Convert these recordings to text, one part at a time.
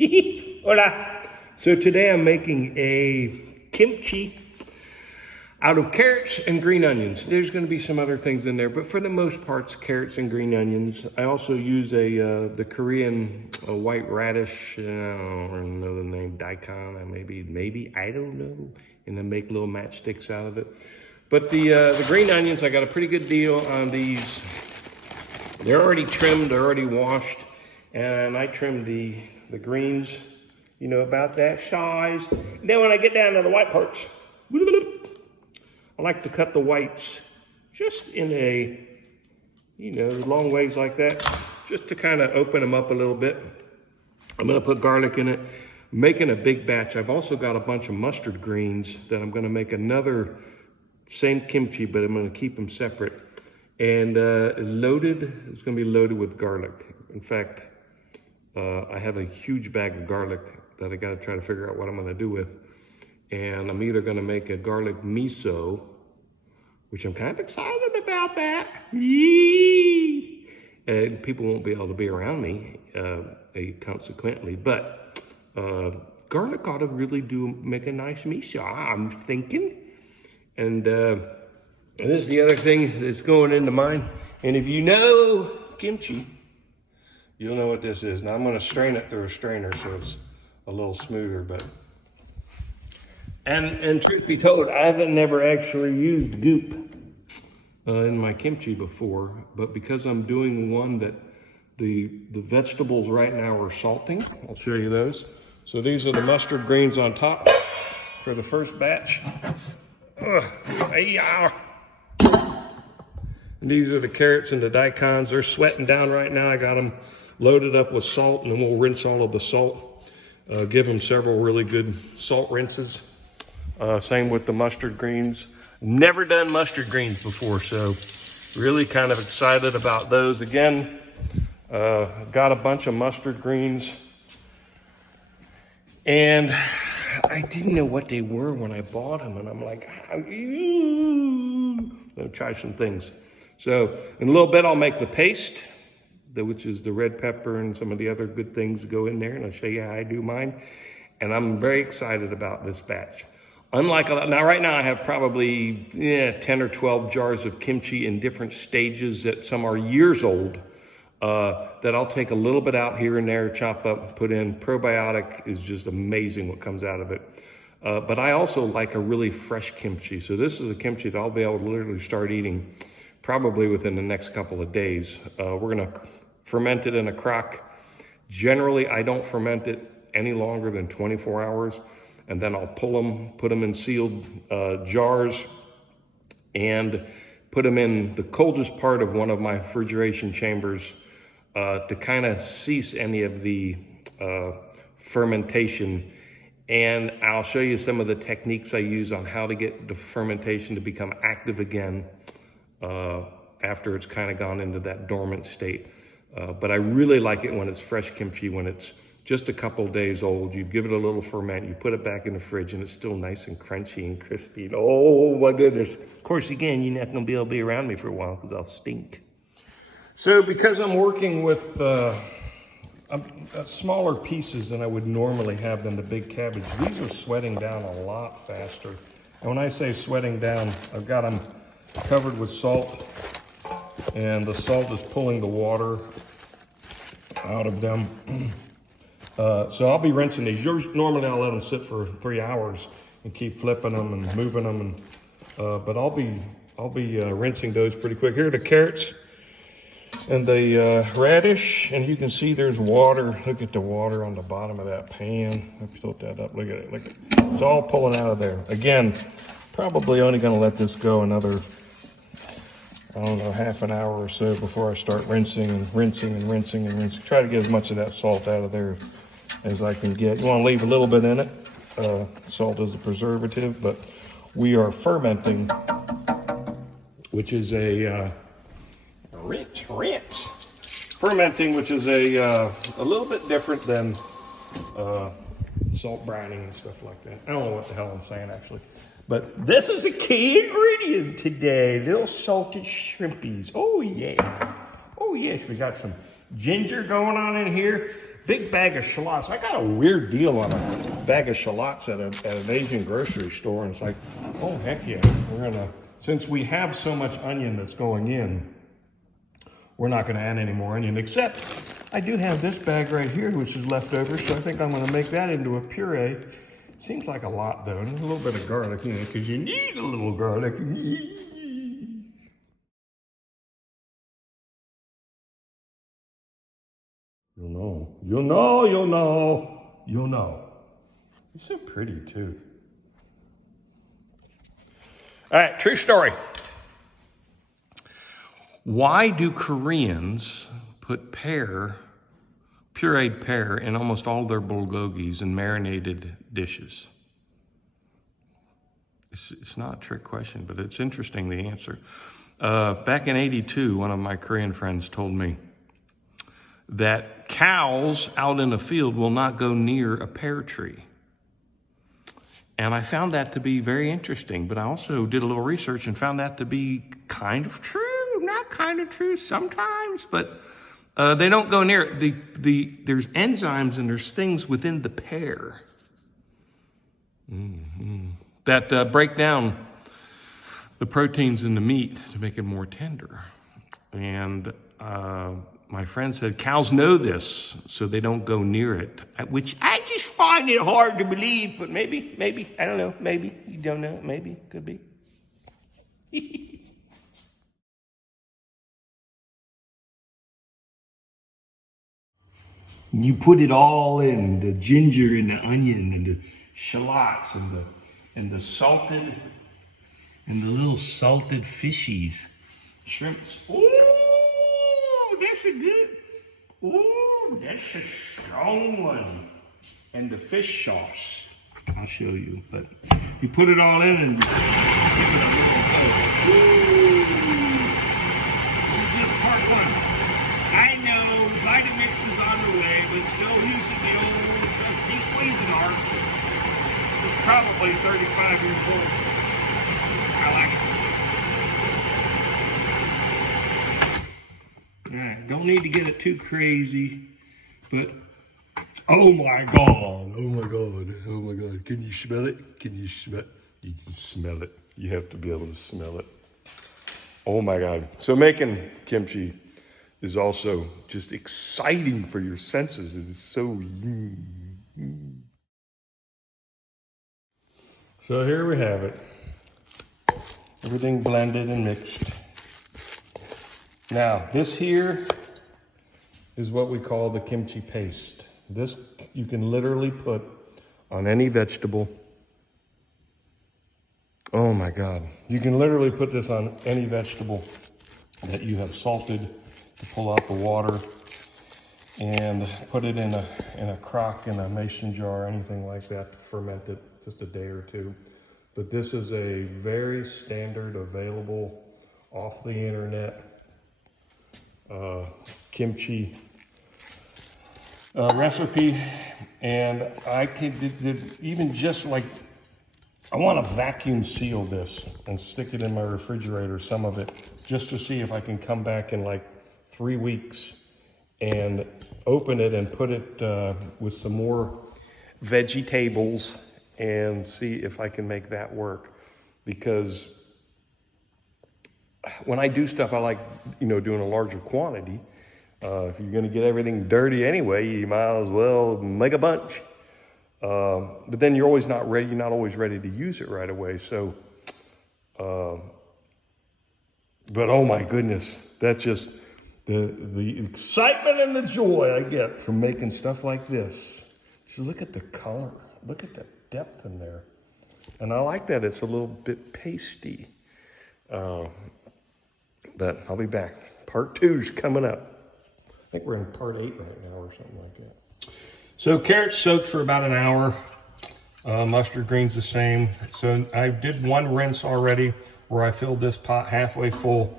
Hola. So today I'm making a kimchi out of carrots and green onions. There's going to be some other things in there, but for the most part, it's carrots and green onions. I also use the Korean white radish. I don't know the name, daikon. Maybe I don't know. And then make little matchsticks out of it. But the green onions, I got a pretty good deal on these. They're already trimmed, they're already washed, and I trimmed the greens, you know, about that size. Then when I get down to the white parts, I like to cut the whites just in a, you know, long ways like that, just to kind of open them up a little bit. I'm gonna put garlic in it, making a big batch. I've also got a bunch of mustard greens that I'm gonna make another same kimchi, but I'm gonna keep them separate. And it's gonna be loaded with garlic. In fact, I have a huge bag of garlic that I gotta try to figure out what I'm gonna do with. And I'm either gonna make a garlic miso, which I'm kind of excited about that. Yee! And people won't be able to be around me, consequently, but garlic ought to really make a nice miso, I'm thinking. And this is the other thing that's going into mine. And if you know kimchi, you'll know what this is. Now I'm gonna strain it through a strainer so it's a little smoother, but. And truth be told, I haven't never actually used goop in my kimchi before, but because I'm doing one that the vegetables right now are salting, I'll show you those. So these are the mustard greens on top for the first batch. And these are the carrots and the daikons. They're sweating down right now. I got them loaded up with salt, and then we'll rinse all of the salt. Give them several really good salt rinses. Same with the mustard greens. Never done mustard greens before, so really kind of excited about those. Again, got a bunch of mustard greens. And I didn't know what they were when I bought them, and I'm like, I'm gonna try some things. So in a little bit, I'll make the paste, which is the red pepper and some of the other good things that go in there, and I'll show you how I do mine. And I'm very excited about this batch. Now right now I have probably 10 or 12 jars of kimchi in different stages that some are years old, that I'll take a little bit out here and there, chop up, put in. Probiotic is just amazing what comes out of it. But I also like a really fresh kimchi. So this is a kimchi that I'll be able to literally start eating probably within the next couple of days. We're gonna ferment it in a crock. Generally, I don't ferment it any longer than 24 hours. And then I'll pull them, put them in sealed jars, and put them in the coldest part of one of my refrigeration chambers to kind of cease any of the fermentation. And I'll show you some of the techniques I use on how to get the fermentation to become active again after it's kind of gone into that dormant state. But I really like it when it's fresh kimchi, when it's just a couple of days old. You give it a little ferment, you put it back in the fridge, and it's still nice and crunchy and crispy. And oh my goodness. Of course, again, you're not gonna be able to be around me for a while because I'll stink. So because I'm working with smaller pieces than I would normally have than the big cabbage, these are sweating down a lot faster. And when I say sweating down, I've got them covered with salt, and the salt is pulling the water out of them. So I'll be rinsing these. Normally I'll let them sit for 3 hours and keep flipping them and moving them, and but I'll be rinsing those pretty quick. Here are the carrots and the radish, and you can see there's water. Look at the water on the bottom of that pan. Let me tilt that up. Look at it. Look at it. It's all pulling out of there. Again, probably only going to let this go another, I don't know, half an hour or so before I start rinsing and rinsing and rinsing and rinsing. Try to get as much of that salt out of there as I can get. You want to leave a little bit in it. Salt is a preservative, but we are fermenting, which is a rinse. Fermenting, which is a little bit different than salt brining and stuff like that. I don't know what the hell I'm saying actually. But this is a key ingredient today. Little salted shrimpies. Oh yes. Oh yes, we got some ginger going on in here. big bag of shallots. I got a weird deal on a bag of shallots at an Asian grocery store, and it's like, oh heck yeah, since we have so much onion that's going in, we're not gonna add any more onion, except I do have this bag right here, which is left over, so I think I'm gonna make that into a puree. Seems like a lot though, and a little bit of garlic, you know, because you need a little garlic. You'll know. He's so pretty too. All right, true story. Why do Koreans put pureed pear in almost all their bulgogis and marinated dishes? It's not a trick question, but it's interesting, the answer. Back in '82, one of my Korean friends told me that cows out in the field will not go near a pear tree. And I found that to be very interesting, but I also did a little research and found that to be kind of true, not kind of true sometimes, but they don't go near it. There's enzymes and there's things within the pear that break down the proteins in the meat to make it more tender. And my friend said cows know this, so they don't go near it, which I just find it hard to believe, but maybe, I don't know, maybe, you don't know, maybe, could be. You put it all in, the ginger and the onion and the shallots and the salted, and the little salted fishies, shrimps. Ooh, that's a good, ooh, that's a strong one. And the fish sauce, I'll show you, but you put it all in and give it a little go. Ooh. This is just part one. I know Vitamix is on the way, but still using the old trusty Cuisinart. It's probably 35 years old. I like it. All right, don't need to get it too crazy, but oh my God, oh my God, oh my God. Can you smell it? Can you smell it? You can smell it. You have to be able to smell it. Oh my God. So making kimchi is also just exciting for your senses. It is so. So here we have it. Everything blended and mixed. Now, this here is what we call the kimchi paste. This you can literally put on any vegetable. Oh my God. You can literally put this on any vegetable that you have salted to pull out the water, and put it in a crock, in a mason jar, anything like that, to ferment it just a day or two. But this is a very standard, available, off the internet kimchi recipe, and I could even just like, I want to vacuum seal this and stick it in my refrigerator, some of it, just to see if I can come back in like 3 weeks and open it and put it with some more vegetables and see if I can make that work. Because when I do stuff, I like, doing a larger quantity. If you're going to get everything dirty anyway, you might as well make a bunch. But then you're always not ready. You're not always ready to use it right away. So, but oh my goodness, that's just the excitement and the joy I get from making stuff like this. Just look at the color. Look at the depth in there. And I like that it's a little bit pasty. But I'll be back. Part 2 is coming up. I think we're in part 8 right now or something like that. So carrots soaked for about an hour. Mustard greens the same. So I did one rinse already where I filled this pot halfway full,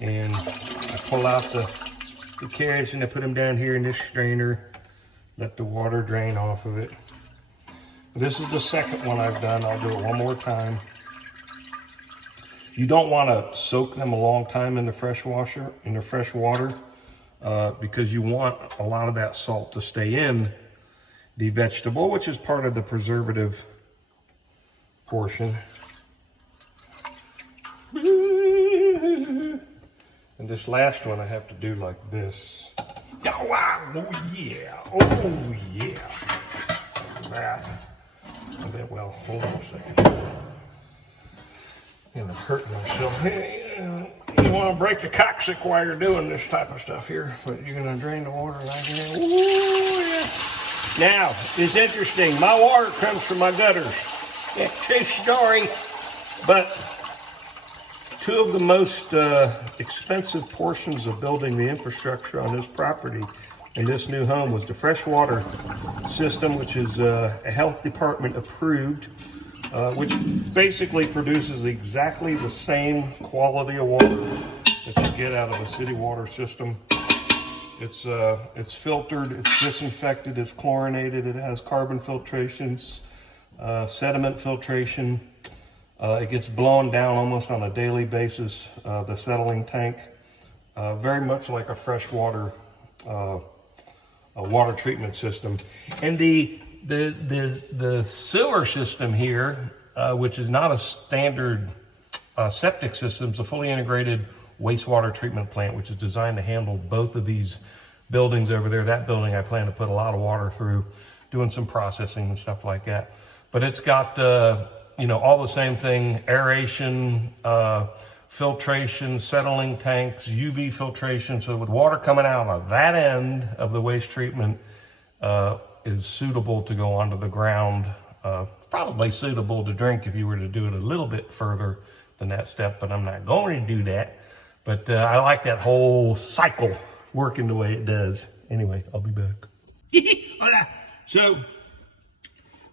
and I pull out the carrots and I put them down here in this strainer. Let the water drain off of it. This is the second one I've done. I'll do it one more time. You don't want to soak them a long time in the fresh water, because you want a lot of that salt to stay in the vegetable, which is part of the preservative portion. And this last one I have to do like this. Oh yeah, oh yeah. That. And then, well, hold on a second. I'm hurting myself. You don't want to break the coccyx while you're doing this type of stuff here, but you're going to drain the water like that. Ooh, yeah. Now, it's interesting. My water comes from my gutters. Yeah, true story. But two of the most expensive portions of building the infrastructure on this property in this new home was the freshwater system, which is a health department approved, which basically produces exactly the same quality of water that you get out of a city water system. It's filtered, it's disinfected, it's chlorinated, it has carbon filtrations, sediment filtration. It gets blown down almost on a daily basis, the settling tank, very much like a freshwater water treatment system. And the sewer system here, which is not a standard septic system, it's a fully integrated wastewater treatment plant, which is designed to handle both of these buildings over there. That building I plan to put a lot of water through, doing some processing and stuff like that. But it's got all the same thing: aeration, filtration, settling tanks, UV filtration. So with water coming out of that end of the waste treatment is suitable to go onto the ground, probably suitable to drink if you were to do it a little bit further than that step, but I'm not going to do that. But I like that whole cycle working the way it does. Anyway, I'll be back. So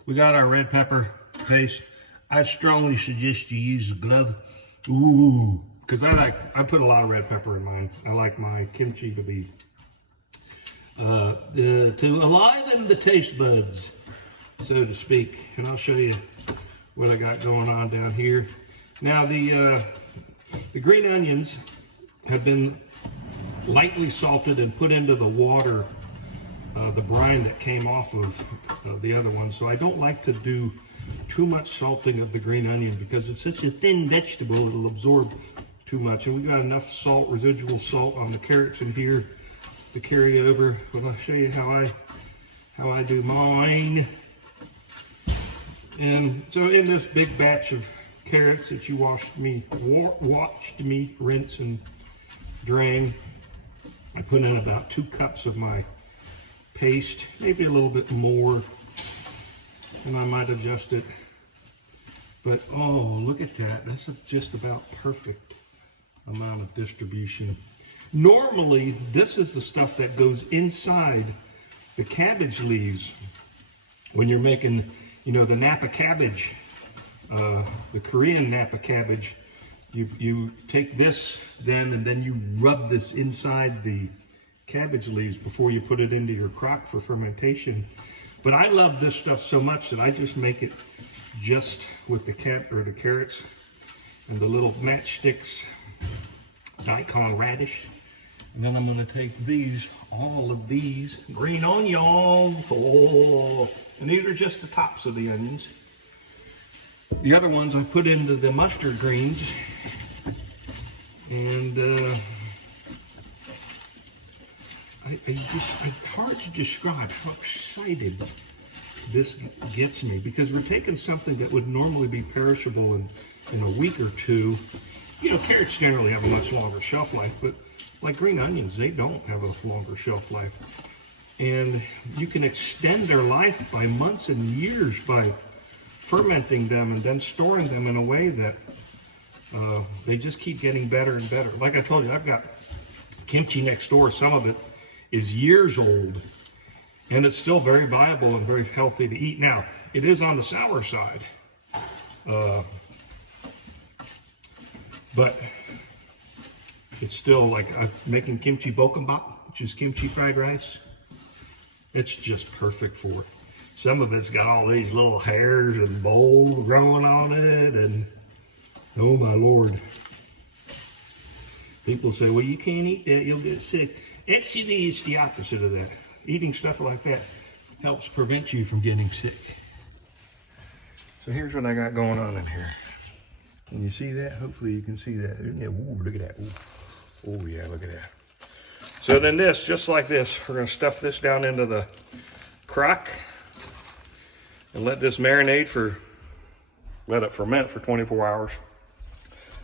we got our red pepper paste. I strongly suggest you use a glove. Ooh, because I put a lot of red pepper in mine. I like my kimchi to be to enliven the taste buds, so to speak. And I'll show you what I got going on down here. Now the green onions have been lightly salted and put into the water, the brine that came off of the other one. So I don't like to do too much salting of the green onion because it's such a thin vegetable, it'll absorb too much. And we've got enough salt, residual salt on the carrots in here to carry over. But I'll show you how I do mine. And so in this big batch of carrots that you watched me rinse and drain, I put in about 2 cups of my paste, maybe a little bit more, and I might adjust it. But oh, look at that. That's just about perfect amount of distribution. Normally, this is the stuff that goes inside the cabbage leaves when you're making, the Napa cabbage, the Korean Napa cabbage. You take this and then you rub this inside the cabbage leaves before you put it into your crock for fermentation. But I love this stuff so much that I just make it just with the carrots and the little matchsticks, daikon radish. And then I'm going to take all of these green onions, and these are just the tops of the onions. The other ones I put into the mustard greens, and it's hard to describe how excited this gets me, because we're taking something that would normally be perishable in a week or two. Carrots generally have a much longer shelf life, but like green onions, they don't have a longer shelf life. And you can extend their life by months and years by fermenting them and then storing them in a way that they just keep getting better and better. Like I told you, I've got kimchi next door. Some of it is years old, and it's still very viable and very healthy to eat. Now, it is on the sour side, but it's still like making kimchi bokkeumbap, which is kimchi fried rice. It's just perfect for it. Some of it's got all these little hairs and mold growing on it, and oh my Lord. People say, well, you can't eat that, you'll get sick. Actually, it's the opposite of that. Eating stuff like that helps prevent you from getting sick. So here's what I got going on in here. Can you see that? Hopefully you can see that. Ooh, look at that. Ooh. Oh yeah, look at that. So then this, just like this, we're gonna stuff this down into the crock and let this marinate let it ferment for 24 hours.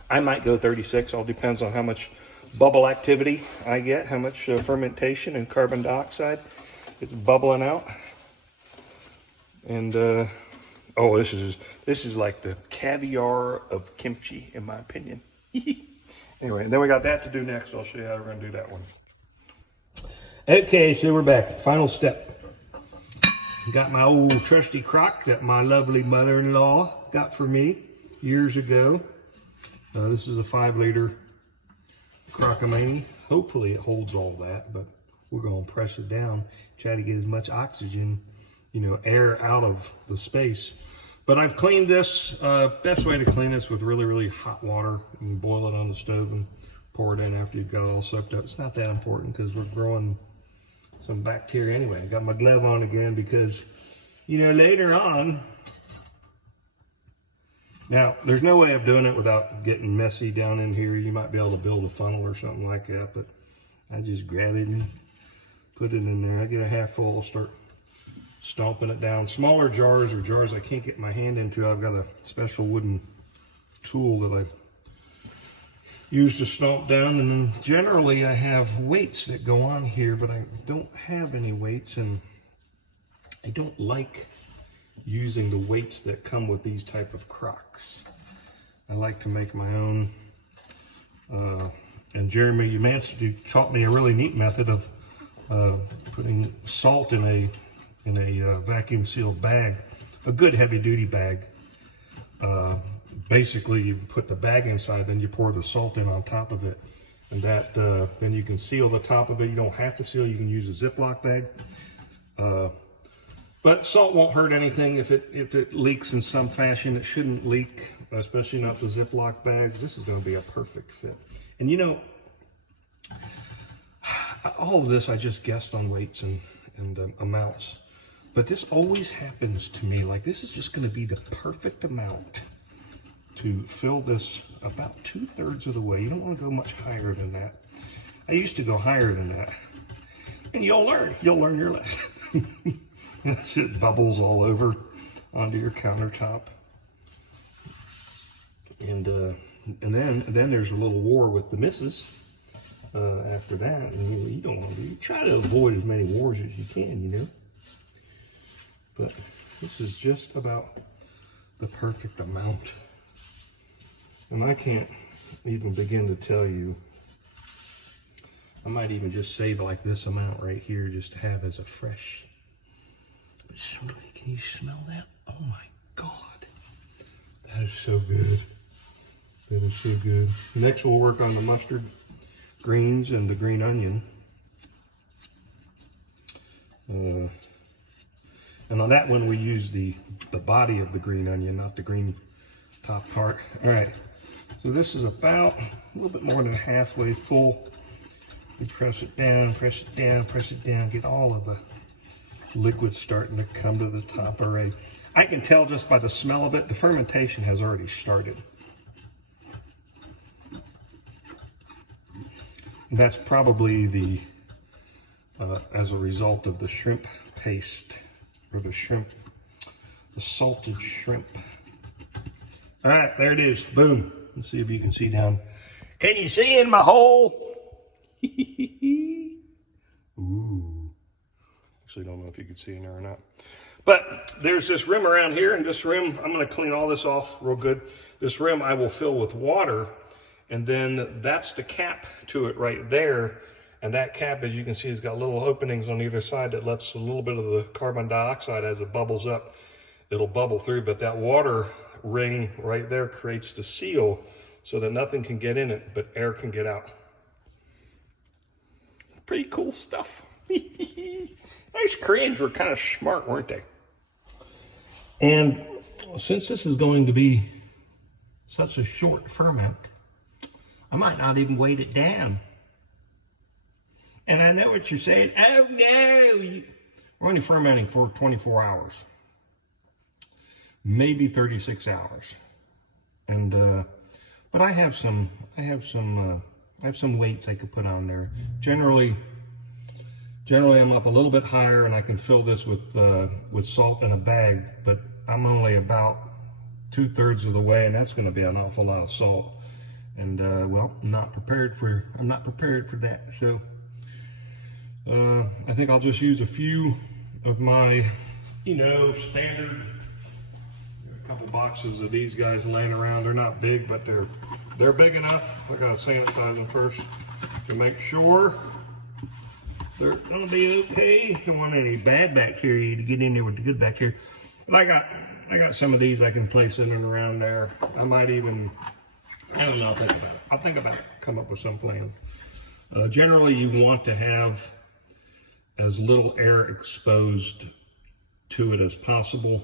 I might go 36, all depends on how much bubble activity I get, how much fermentation and carbon dioxide it's bubbling out. And oh, this is like the caviar of kimchi, in my opinion. Anyway, and then we got that to do next. I'll show you how we're gonna do that one. Okay, so we're back. Final step. Got my old trusty crock that my lovely mother-in-law got for me years ago. This is a 5-liter crockamini. Hopefully it holds all that, but we're gonna press it down, try to get as much oxygen, air out of the space. But I've cleaned this. Best way to clean this with really, really hot water. You can boil it on the stove and pour it in after you've got it all soaked up. It's not that important because we're growing some bacteria anyway. I got my glove on again because, later on, now there's no way of doing it without getting messy down in here. You might be able to build a funnel or something like that, but I just grab it and put it in there. I get a half full, start stomping it down. Smaller jars or jars I can't get my hand into, I've got a special wooden tool that I use to stomp down, and then generally I have weights that go on here, but I don't have any weights, and I don't like using the weights that come with these type of crocks. I like to make my own, and Jeremy Umansky taught me a really neat method of putting salt in a vacuum sealed bag, a good heavy duty bag. Basically you put the bag inside, then you pour the salt in on top of it, and that then you can seal the top of it. You don't have to seal, you can use a Ziploc bag, but salt won't hurt anything. If it leaks in some fashion, it shouldn't leak, especially not the Ziploc bags. This is going to be a perfect fit. And all of this I just guessed on weights and amounts, but this always happens to me. Like, this is just going to be the perfect amount to fill this about 2/3 of the way. You don't want to go much higher than that. I used to go higher than that. And you'll learn your lesson. That's it, bubbles all over onto your countertop. And then there's a little war with the missus after that. And you don't want to you try to avoid as many wars as you can, But this is just about the perfect amount. And I can't even begin to tell you. I might even just save like this amount right here just to have as a fresh. Can you smell that? Oh my God. That is so good. That is so good. Next we'll work on the mustard greens and the green onion. And on that one we use the body of the green onion, not the green top part. All right. So this is about a little bit more than halfway full. You press it down, press it down, press it down, get all of the liquid starting to come to the top already. I can tell just by the smell of it, the fermentation has already started. And that's probably as a result of the shrimp paste, or the salted shrimp. All right, there it is, boom. Let's see if you can see down. Can you see in my hole? Ooh. Actually, don't know if you can see in there or not. But there's this rim around here, and this rim, I'm going to clean all this off real good. This rim I will fill with water, and then that's the cap to it right there. And that cap, as you can see, has got little openings on either side that lets a little bit of the carbon dioxide, as it bubbles up, it'll bubble through. But that water ring right there creates the seal so that nothing can get in it, but air can get out. Pretty cool stuff. Those Koreans were kind of smart, weren't they? And since this is going to be such a short ferment, I might not even weight it down. And I know what you're saying. Oh no, we're only fermenting for 24 hours, maybe 36 hours. And but I have some weights I could put on there. Generally I'm up a little bit higher, and I can fill this with salt in a bag. But I'm only about 2/3 of the way, and that's going to be an awful lot of salt. And well, I'm not prepared for that. So I think I'll just use a few of my, standard. A couple boxes of these guys laying around. They're not big, but they're big enough. I gotta sanitize them first to make sure they're gonna be okay. Don't want any bad bacteria to get in there with the good bacteria. And I got some of these I can place in and around there. I might even, I don't know, I'll think about it, come up with some plan. Generally, you want to have as little air exposed to it as possible.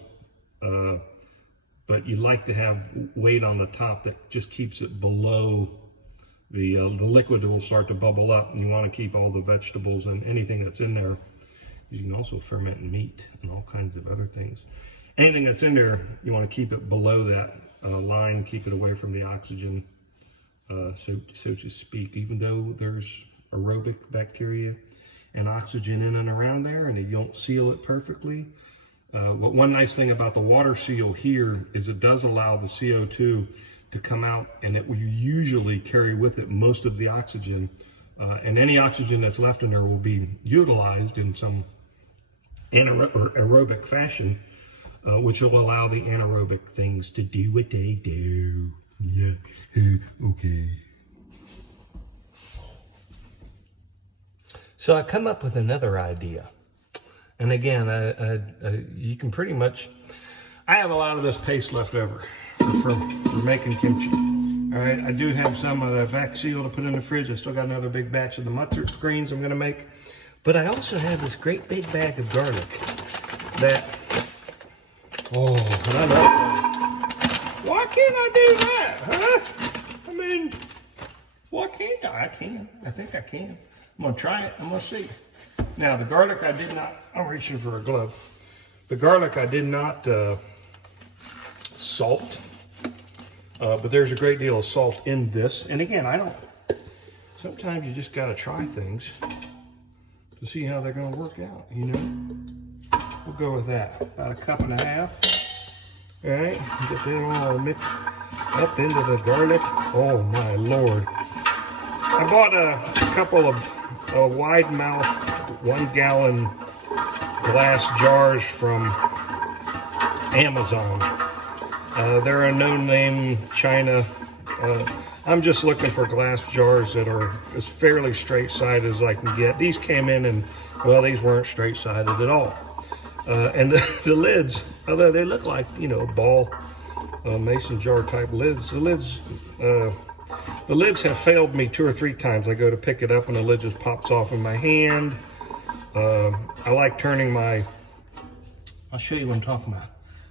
But you like to have weight on the top that just keeps it below the liquid will start to bubble up, and you want to keep all the vegetables and anything that's in there. You can also ferment meat and all kinds of other things. Anything that's in there, you want to keep it below that line, keep it away from the oxygen, so to speak, even though there's aerobic bacteria and oxygen in and around there, and you don't seal it perfectly. But one nice thing about the water seal here is it does allow the CO2 to come out, and it will usually carry with it most of the oxygen. And any oxygen that's left in there will be utilized in some aerobic fashion, which will allow the anaerobic things to do what they do. Yeah, okay. So I come up with another idea. And again, you can pretty much, I have a lot of this paste left over for making kimchi. All right, I do have some of the vac seal to put in the fridge. I still got another big batch of the mustard greens I'm gonna make. But I also have this great big bag of garlic that, oh, and I love. Why can't I do that, huh? I mean, why can't I? I can, I think I can. I'm gonna try it, I'm gonna see. Now the garlic I did not, I'm reaching for a glove. The garlic I did not salt, but there's a great deal of salt in this. And again, sometimes you just gotta try things to see how they're gonna work out, you know? We'll go with that, about 1.5 cups. All right, get that all mixed up into the garlic. Oh my Lord. I bought a couple of wide mouth 1 gallon glass jars from Amazon. They're a no-name China. I'm just looking for glass jars that are as fairly straight-sided as I can get. These came in and, well, these weren't straight-sided at all. And the lids, although they look like, you know, ball mason jar type lids, the lids have failed me 2 or 3 times. I go to pick it up and the lid just pops off in my hand. I like turning I'll show you what I'm talking about.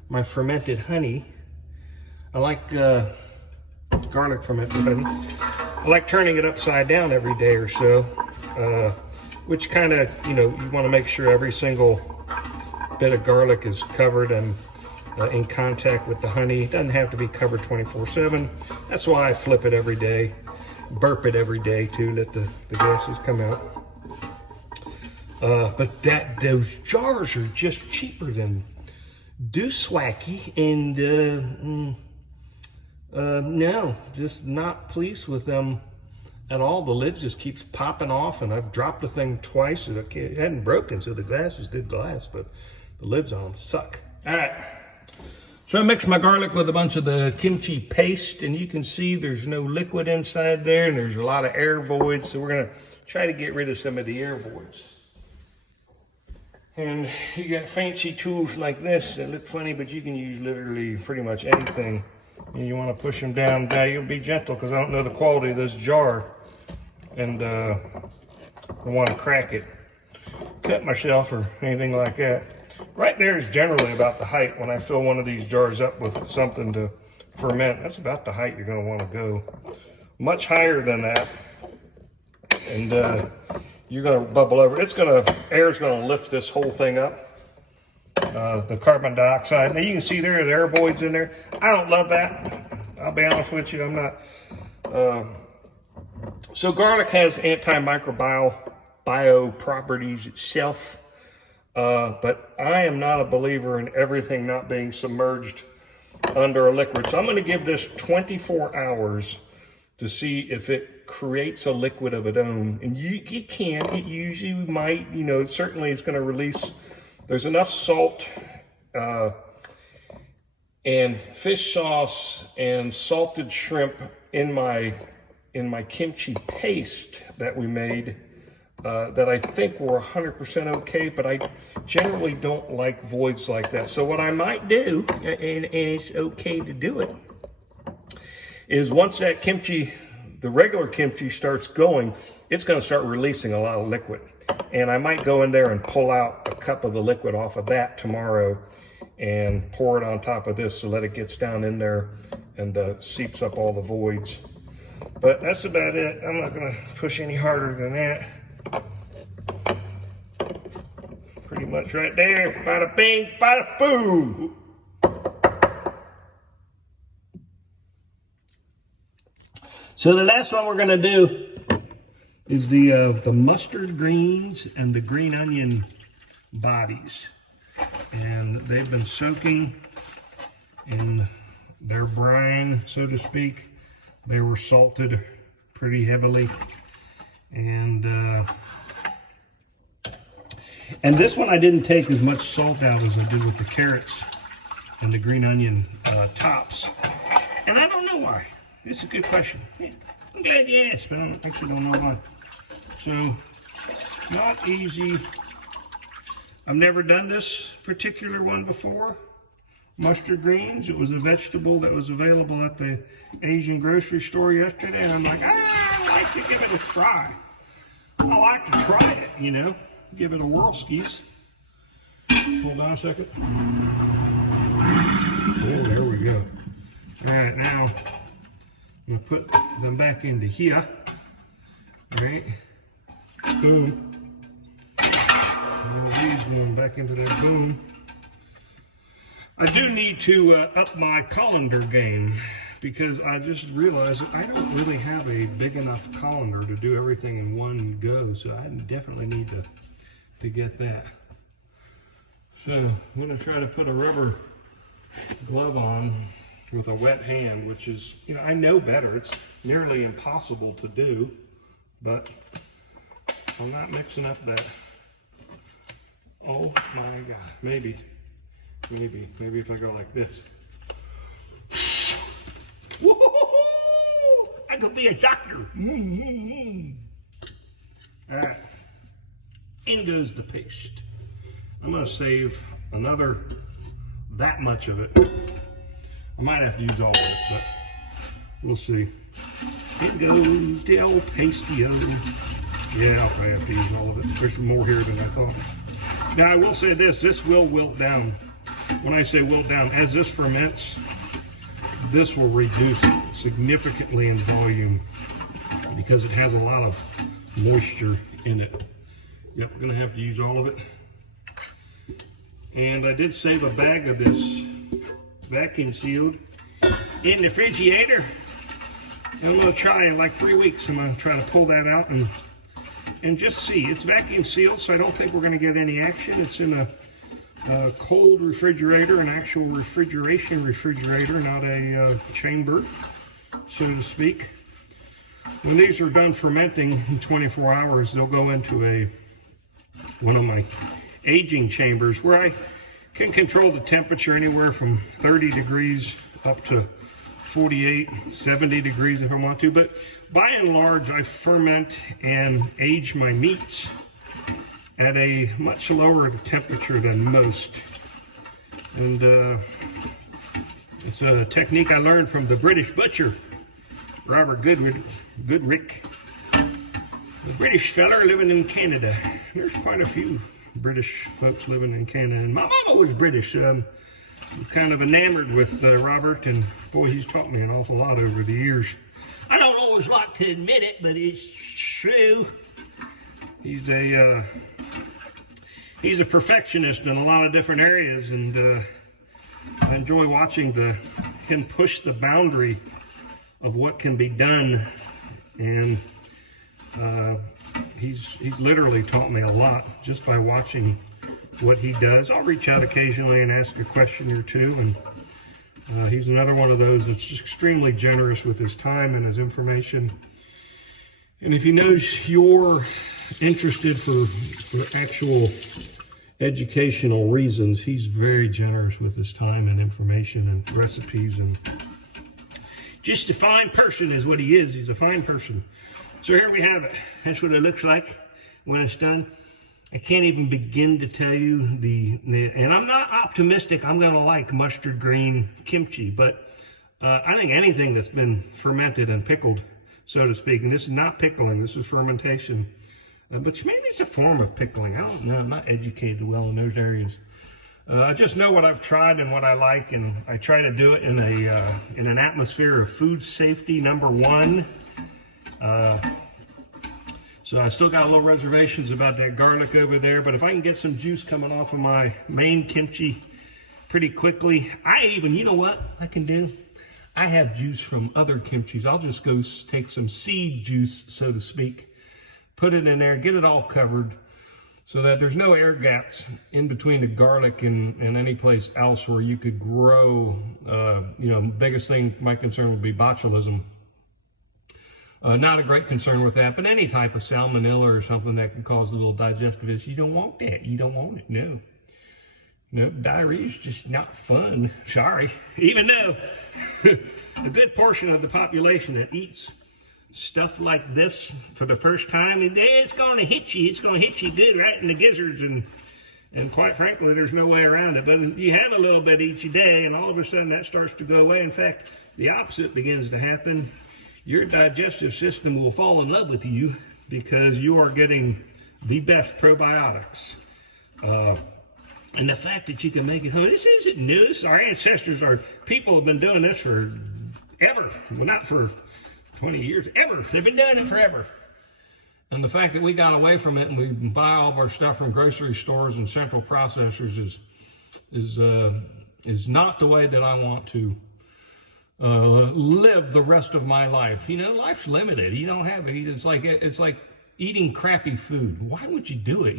My fermented honey. I like garlic fermented honey. I like turning it upside down every day or so, which kind of, you know, you want to make sure every single bit of garlic is covered and in contact with the honey. It doesn't have to be covered 24/7. That's why I flip it every day, burp it every day too, let the gases come out. But those jars are just cheaper than Deucewacky, and no, just not pleased with them at all. The lid just keeps popping off, and I've dropped the thing twice. It hadn't broken, so the glass is good glass, but the lids on them suck. All right. So I mixed my garlic with a bunch of the kimchi paste, and you can see there's no liquid inside there, and there's a lot of air voids. So we're gonna try to get rid of some of the air voids. And you got fancy tools like this that look funny, but you can use literally pretty much anything. And you wanna push them down. Now you'll be gentle, because I don't know the quality of this jar. And I wanna crack it, cut myself or anything like that. Right there is generally about the height when I fill one of these jars up with something to ferment. That's about the height you're going to want to go. Much higher than that. And you're gonna bubble over. Air's gonna lift this whole thing up. The carbon dioxide. Now you can see there are air voids in there. I don't love that. I'll be honest with you, I'm not. So garlic has antimicrobial properties itself, but I am not a believer in everything not being submerged under a liquid. So I'm going to give this 24 hours to see if it creates a liquid of its own. And it can, it usually might, certainly it's going to release. There's enough salt and fish sauce and salted shrimp in my kimchi paste that we made that I think were 100% okay, but I generally don't like voids like that. So what I might do, and it's okay to do it, is once that kimchi, the regular kimchi starts going, it's going to start releasing a lot of liquid. And I might go in there and pull out a cup of the liquid off of that tomorrow and pour it on top of this so that it gets down in there and seeps up all the voids. But that's about it. I'm not going to push any harder than that. Pretty much right there. Bada bing, bada boom. So the last one we're going to do is the mustard greens and the green onion bodies. And they've been soaking in their brine, so to speak. They were salted pretty heavily. And this one I didn't take as much salt out as I did with the carrots and the green onion tops. And I don't know why. This is a good question. Yeah, I'm glad you asked, but I actually don't know why. So, not easy. I've never done this particular one before. Mustard greens. It was a vegetable that was available at the Asian grocery store yesterday. And I'm like, I'd like to give it a try. I like to try it, give it a whirlskis. Hold on a second. Oh, there we go. All right, now I'm going to put them back into here. All right. Boom. All these going back into their boom. I do need to up my colander game because I just realized that I don't really have a big enough colander to do everything in one go. So I definitely need to get that. So I'm going to try to put a rubber glove on with a wet hand, which is, I know better. It's nearly impossible to do, but I'm not mixing up that. Oh my God, maybe if I go like this. Woo-hoo-hoo-hoo! I could be a doctor. All right, in goes the paste. I'm gonna save that much of it. I might have to use all of it, but we'll see. In goes the old pastio. Yeah, I'll probably have to use all of it. There's more here than I thought. Now I will say this will wilt down. When I say wilt down, as this ferments, this will reduce significantly in volume because it has a lot of moisture in it. Yep, we're gonna have to use all of it. And I did save a bag of this vacuum sealed in the refrigerator. And I'm gonna try in like 3 weeks. I'm gonna try to pull that out and just see. It's vacuum sealed, so I don't think we're gonna get any action. It's in a cold refrigerator, an actual refrigerator, not a chamber, so to speak. When these are done fermenting in 24 hours, they'll go into one of my aging chambers where I can control the temperature anywhere from 30 degrees up to 48, 70 degrees if I want to. But by and large, I ferment and age my meats at a much lower temperature than most. And it's a technique I learned from the British butcher, Robert Goodrick, the British feller living in Canada. There's quite a few British folks living in Canada, and my mama was British. I'm kind of enamored with Robert, and boy, he's taught me an awful lot over the years. I don't always like to admit it, but it's true. He's a perfectionist in a lot of different areas, and I enjoy watching him push the boundary of what can be done. And he's literally taught me a lot just by watching what he does. I'll reach out occasionally and ask a question or two, and he's another one of those that's extremely generous with his time and his information. And if he knows you're interested for actual educational reasons, he's very generous with his time and information and recipes, and just a fine person is what he is. He's a fine person. So here we have it. That's what it looks like when it's done. I can't even begin to tell you and I'm not optimistic I'm going to like mustard green kimchi, but I think anything that's been fermented and pickled, so to speak, and this is not pickling, this is fermentation, but maybe it's a form of pickling. I don't know. I'm not educated well in those areas. I just know what I've tried and what I like, and I try to do it in an atmosphere of food safety #1. So I still got a little reservations about that garlic over there, but if I can get some juice coming off of my main kimchi pretty quickly, you know what I can do? I have juice from other kimchis. I'll just go take some seed juice, so to speak, put it in there, get it all covered so that there's no air gaps in between the garlic and any place else where you could grow. Biggest thing, my concern would be botulism. Not a great concern with that, but any type of salmonella or something that can cause a little digestive issue, you don't want that. You don't want it, no. No, diarrhea is just not fun. Sorry. Even though a good portion of the population that eats stuff like this for the first time, it's going to hit you. It's going to hit you good right in the gizzards, and quite frankly, there's no way around it. But you have a little bit each day, and all of a sudden that starts to go away. In fact, the opposite begins to happen. Your digestive system will fall in love with you because you are getting the best probiotics. And the fact that you can make it home, this isn't new. Our ancestors people have been doing this for ever. Well, not for 20 years, ever. They've been doing it forever. And the fact that we got away from it and we buy all of our stuff from grocery stores and central processors is not the way that I want to live the rest of my life. Life's limited. You don't have it. It's like eating crappy food. Why would you do it?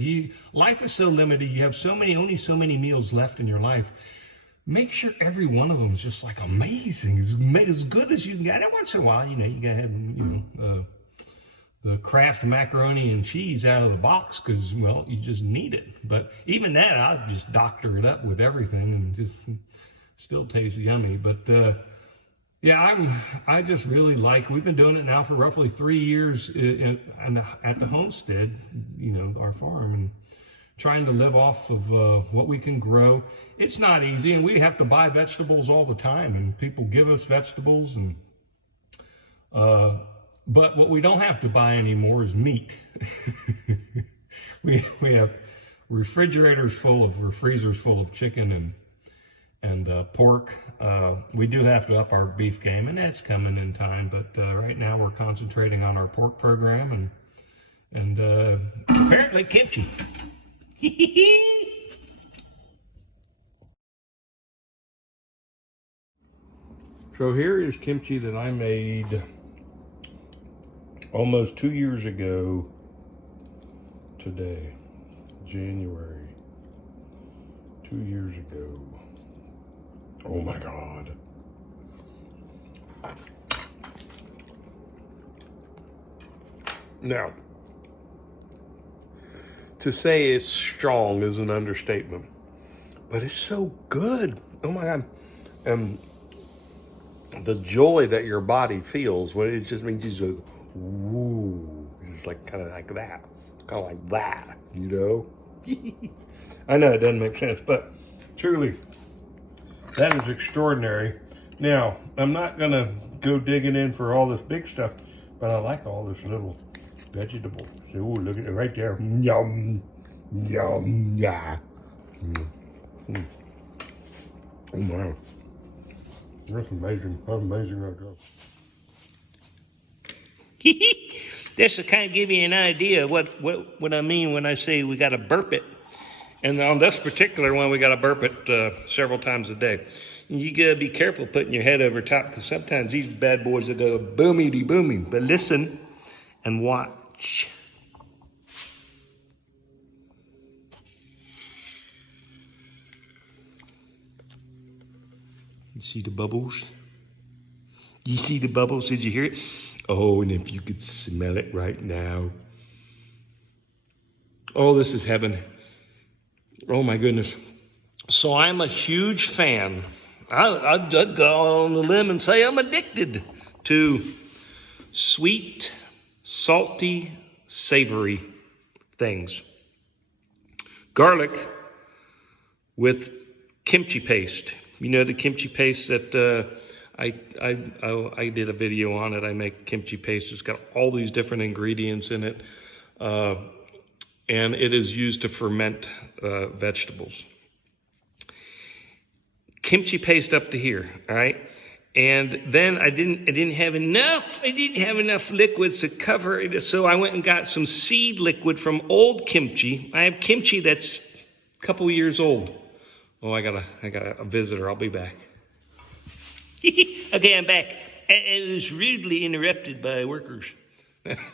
Life is so limited. You have only so many meals left in your life. Make sure every one of them is just like amazing, as good as you can get. And once in a while, you gotta have the Kraft macaroni and cheese out of the box because, well, you just need it. But even that, I'll just doctor it up with everything and just still tastes yummy. But I just really we've been doing it now for roughly 3 years at the homestead, our farm, and trying to live off of what we can grow. It's not easy, and we have to buy vegetables all the time, and people give us vegetables, and but what we don't have to buy anymore is meat. we have freezers full of chicken and pork. We do have to up our beef game, and that's coming in time, but right now we're concentrating on our pork program and apparently kimchi. So here is kimchi that I made almost 2 years ago today, January, 2 years ago. Oh my God. Now, to say it's strong is an understatement, but it's so good. Oh my God. The joy that your body feels when it just means you just go, woo, just like kind of like that, I know it doesn't make sense, but truly, that is extraordinary. Now, I'm not gonna go digging in for all this big stuff, but I like all this little vegetable. Ooh, look at it right there. Yum, yum, yeah. Oh my. That's amazing. That's amazing right there. Just to kind of give you an idea of what I mean when I say we got to burp it. And on this particular one, we got to burp it several times a day. You got to be careful putting your head over top because sometimes these bad boys will go boomity-booming. But listen and watch. You see the bubbles? You see the bubbles? Did you hear it? Oh, and if you could smell it right now. Oh, this is heaven. Oh, my goodness. So I'm a huge fan. I'd go on the limb and say I'm addicted to sweet, salty, savory things. Garlic with kimchi paste. You know the kimchi paste that I did a video on it. I make kimchi paste. It's got all these different ingredients in it. And it is used to ferment vegetables. Kimchi paste up to here, all right? And then I didn't have enough liquids to cover it, so I went and got some seed liquid from old kimchi. I have kimchi that's a couple years old. Oh, I got a visitor. I'll be back. Okay, I'm back. I was rudely interrupted by workers.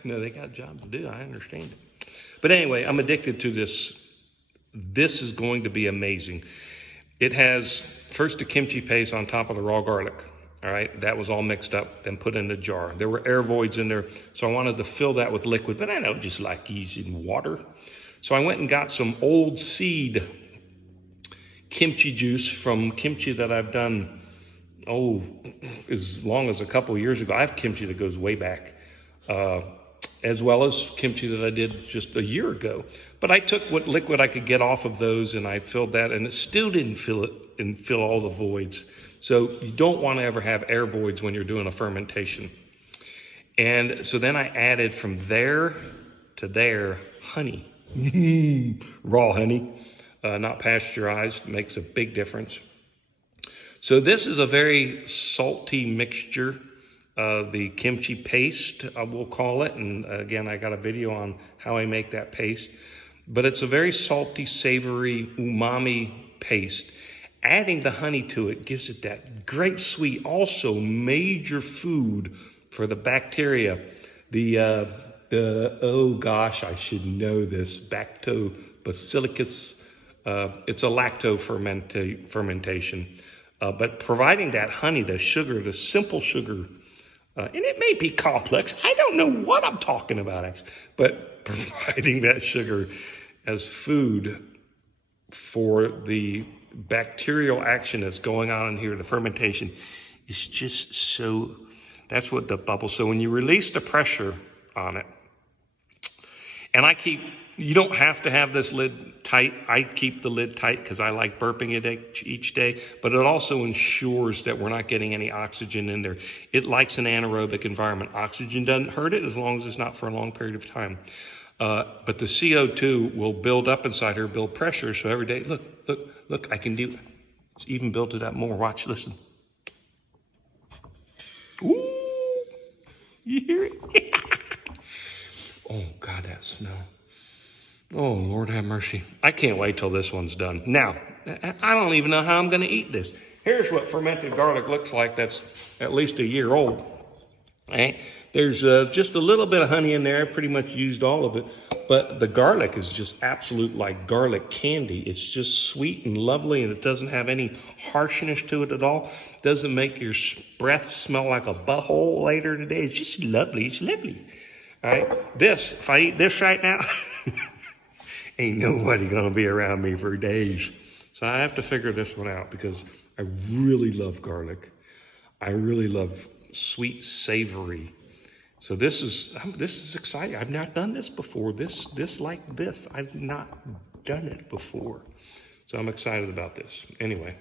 No, they got jobs to do. I understand it. But anyway, I'm addicted to this. This is going to be amazing. It has first the kimchi paste on top of the raw garlic. All right, that was all mixed up, then put in a jar. There were air voids in there, so I wanted to fill that with liquid, but I don't just like using water. So I went and got some old seed kimchi juice from kimchi that I've done, as long as a couple years ago. I have kimchi that goes way back, as well as kimchi that I did just a year ago. But I took what liquid I could get off of those and I filled that, and it still didn't fill it and fill all the voids. So you don't want to ever have air voids when you're doing a fermentation. And so then I added from there to there honey, raw honey, not pasteurized, makes a big difference. So this is a very salty mixture. The kimchi paste, we'll call it. And again, I got a video on how I make that paste. But it's a very salty, savory, umami paste. Adding the honey to it gives it that great sweet, also major food for the bacteria. Oh gosh, I should know this, Lactobacillus. It's a lacto fermentation. But providing that honey, the sugar, the simple sugar, and it may be complex. I don't know what I'm talking about, actually. But providing that sugar as food for the bacterial action that's going on in here, the fermentation, is just so, that's what the bubble. So when you release the pressure on it, and you don't have to have this lid tight. I keep the lid tight because I like burping it each day, but it also ensures that we're not getting any oxygen in there. It likes an anaerobic environment. Oxygen doesn't hurt it as long as it's not for a long period of time. But the CO2 will build up inside her, build pressure. So every day, look, I can do it. It's even built it up more. Watch, listen. Ooh, you hear it? Oh, God, that smell. Oh, Lord have mercy. I can't wait till this one's done. Now, I don't even know how I'm going to eat this. Here's what fermented garlic looks like that's at least a year old. Right? There's just a little bit of honey in there. I pretty much used all of it. But the garlic is just absolute like garlic candy. It's just sweet and lovely, and it doesn't have any harshness to it at all. It doesn't make your breath smell like a butthole later today. It's just lovely. It's lovely. All right? This, if I eat this right now, ain't nobody going to be around me for days. So I have to figure this one out because I really love garlic. I really love sweet, savory. So this is exciting. I've not done this before. This like this. I've not done it before. So I'm excited about this. Anyway,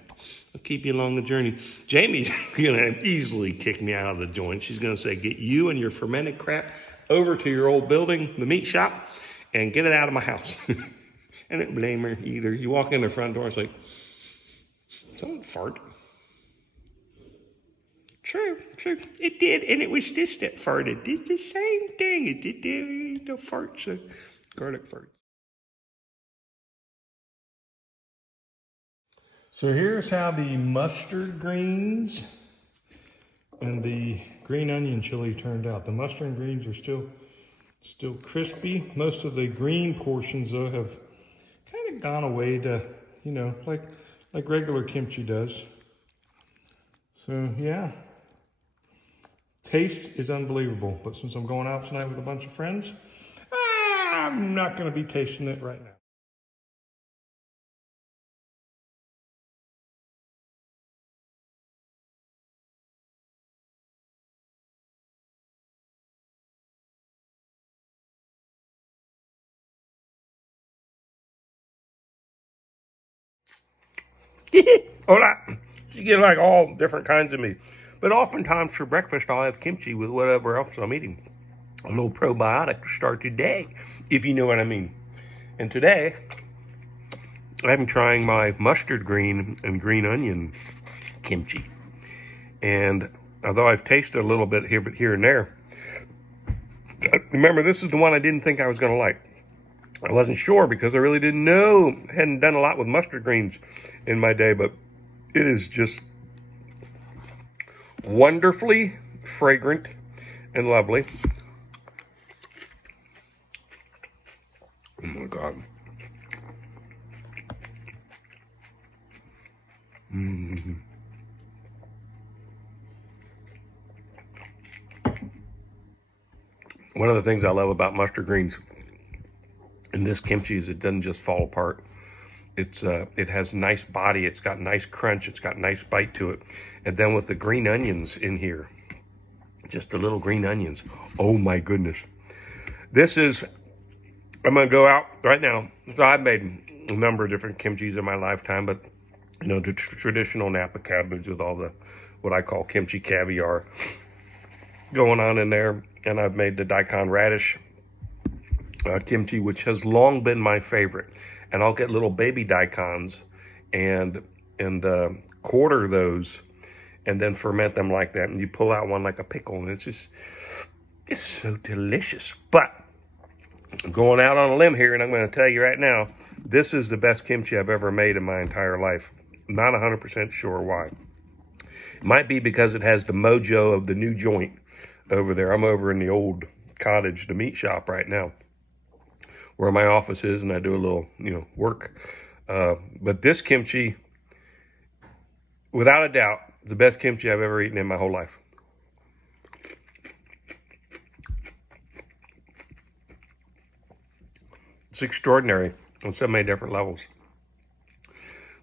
I'll keep you along the journey. Jamie's going to easily kick me out of the joint. She's going to say, get you and your fermented crap over to your old building, the meat shop, and get it out of my house. I don't blame her either. You walk in the front door, it's like, someone fart. Sure. true, true. It did, and it was this that farted. It did the same thing. It did the farts, garlic farts. So here's how the mustard greens and the green onion chili turned out. The mustard and greens are still crispy. Most of the green portions though have kind of gone away to, you know, like regular kimchi does. So yeah, taste is unbelievable. But since I'm going out tonight with a bunch of friends, I'm not going to be tasting it right now. Hola. You get like all different kinds of meat. But oftentimes for breakfast, I'll have kimchi with whatever else I'm eating. A little probiotic to start the day, if you know what I mean. And today, I'm trying my mustard green and green onion kimchi. And although I've tasted a little bit here and there, remember, this is the one I didn't think I was going to like. I wasn't sure because I really didn't know. I hadn't done a lot with mustard greens in my day, but it is just wonderfully fragrant and lovely. Oh my God. Mm-hmm. One of the things I love about mustard greens in this kimchi is it doesn't just fall apart. It has nice body, it's got nice crunch, it's got nice bite to it. And then with the green onions in here, just the little green onions, oh my goodness. I'm gonna go out right now. So I've made a number of different kimchis in my lifetime, but you know, the traditional Napa cabbage with all the, what I call kimchi caviar going on in there. And I've made the daikon radish kimchi, which has long been my favorite. And I'll get little baby daikons and quarter those and then ferment them like that. And you pull out one like a pickle, and it's so delicious. But I'm going out on a limb here, and I'm going to tell you right now, this is the best kimchi I've ever made in my entire life. I'm not 100% sure why. It might be because it has the mojo of the new joint over there. I'm over in the old cottage, the meat shop right now, where my office is, and I do a little, work. But this kimchi, without a doubt, is the best kimchi I've ever eaten in my whole life. It's extraordinary on so many different levels.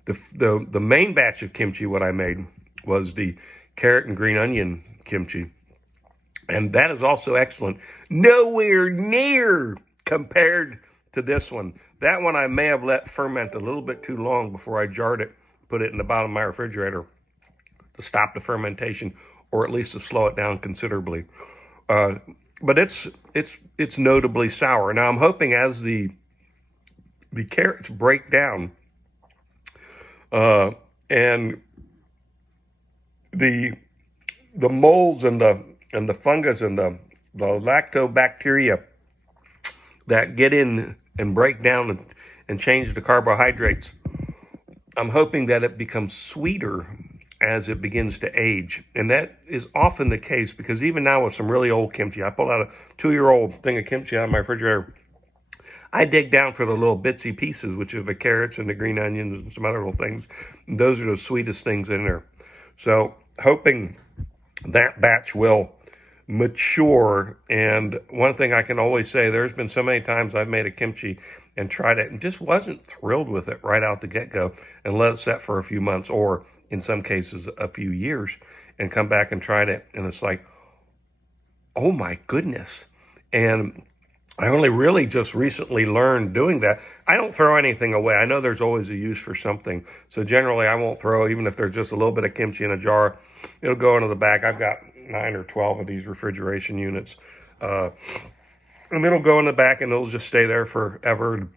The main batch of kimchi, what I made, was the carrot and green onion kimchi. And that is also excellent. Nowhere near compared to this one. That one I may have let ferment a little bit too long before I jarred it, put it in the bottom of my refrigerator to stop the fermentation, or at least to slow it down considerably. But it's notably sour. Now I'm hoping as the carrots break down and the molds and the fungus and the lactobacteria that get in and break down and change the carbohydrates, I'm hoping that it becomes sweeter as it begins to age. And that is often the case, because even now with some really old kimchi, I pulled out a 2-year-old thing of kimchi out of my refrigerator. I dig down for the little bitsy pieces, which are the carrots and the green onions and some other little things. And those are the sweetest things in there. So hoping that batch will mature. And one thing I can always say, there's been so many times I've made a kimchi and tried it and just wasn't thrilled with it right out the get-go, and let it set for a few months, or in some cases a few years, and come back and tried it, and it's like, oh my goodness. And I only really just recently learned doing that. I don't throw anything away. I know there's always a use for something. So generally I won't throw, even if there's just a little bit of kimchi in a jar, it'll go into the back. I've got 9 or 12 of these refrigeration units. And it'll go in the back and it'll just stay there forever.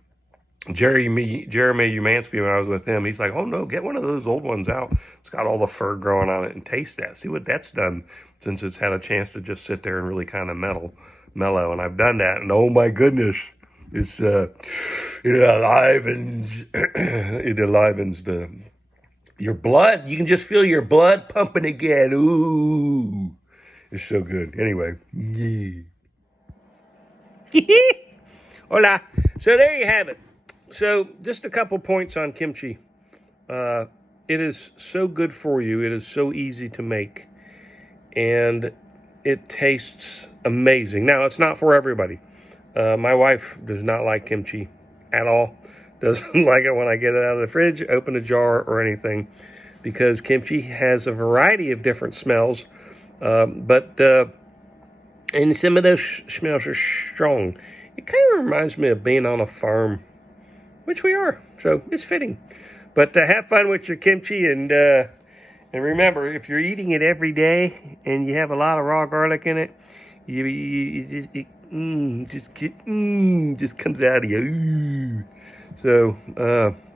Jeremy Umansky, when I was with him, he's like, oh no, get one of those old ones out. It's got all the fur growing on it, and taste that. See what that's done since it's had a chance to just sit there and really kind of mellow. And I've done that, and oh my goodness, it's it enlivens the your blood. You can just feel your blood pumping again. Ooh, it's so good. Anyway, hola. So there you have it. So just a couple points on kimchi. It is so good for you. It is so easy to make, and it tastes amazing. Now, it's not for everybody. My wife does not like kimchi at all. Doesn't like it when I get it out of the fridge, open a jar, or anything, because kimchi has a variety of different smells, and some of those smells are strong. It kind of reminds me of being on a farm, which we are, so it's fitting. But have fun with your kimchi, and remember, if you're eating it every day and you have a lot of raw garlic in it, just comes out of you. Ooh. So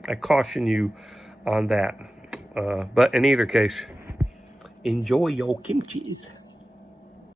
I caution you on that. But in either case, enjoy your kimchis.